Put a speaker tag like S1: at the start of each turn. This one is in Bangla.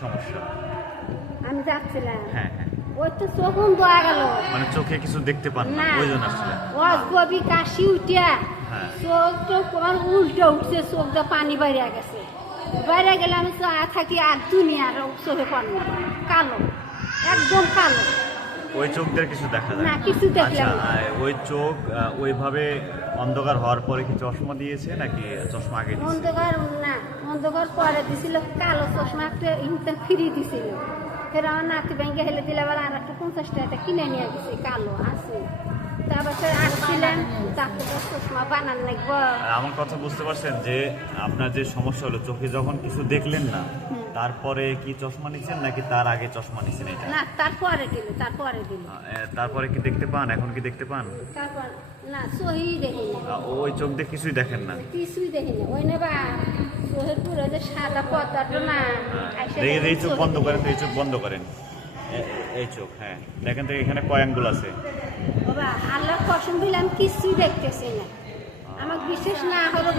S1: সমস্যা?
S2: আমি যাচ্ছিলাম।
S1: হ্যাঁ হ্যাঁ।
S2: ওই তো চোখ হয়ে গেল।
S1: মানে চোখে কিছু দেখতে পান না
S2: না।
S1: ওই জন্য
S2: অজগবি কাশি উঠিয়া
S1: হ্যাঁ।
S2: চোখ তো আমার উল্টে উঠছে চোখ দিয়ে পানি বাইরে গেছে। বাইরে গেলে আমি চা থাকি আর দুনিয়ার চোখে পানি কালো একদম কালো।
S1: ওই চোখ দিয়ে কিছু দেখা যায়
S2: না, কিছু দেখলাম
S1: আচ্ছা। ওই চোখ ওইভাবে অন্ধকার হওয়ার পরে কি চশমা দিয়েছে নাকি চশমা আগে
S2: অন্ধকার না অন্ধকার পরে দিছিল কালো চশমা একটা ইনতে ফ্রি দিছিল। ফের আমার নাতি ব্যাংকে হেলে দিলে আবার আর একটা পঞ্চাশ টাকা কিনে নিয়ে গেছে কালো আছে।
S1: আমার কথা বুঝতে পারছেন যে আপনার যে সমস্যা হলো চোখে যখন কিছু দেখলেন না। তারপরে কি চশমা নিচ্ছেন নাকি তার আগে চশমা নিচ্ছেন এটা?
S2: না তারপরে দিল তারপরে দিল।
S1: তারপরে কি দেখতে পান? এখন কি দেখতে পান?
S2: তারপর না সহি দেখি না।
S1: ওই চোখ দিয়ে কিছুই দেখেন না?
S2: কিছুই দেখি না। ওই নেবা সোহের পুরো যে সাদা পর্দাটা না আইসা
S1: দেখি এই চোখ বন্ধ। করেন এই চোখ বন্ধ করেন। এই চোখ হ্যাঁ। দেখেন তো এখানে কয় আঙ্গুল আছে।
S2: বাবা আল্লাহ কসম দিলাম কিছুই দেখতেছি না। আমার বিশেষ না হলো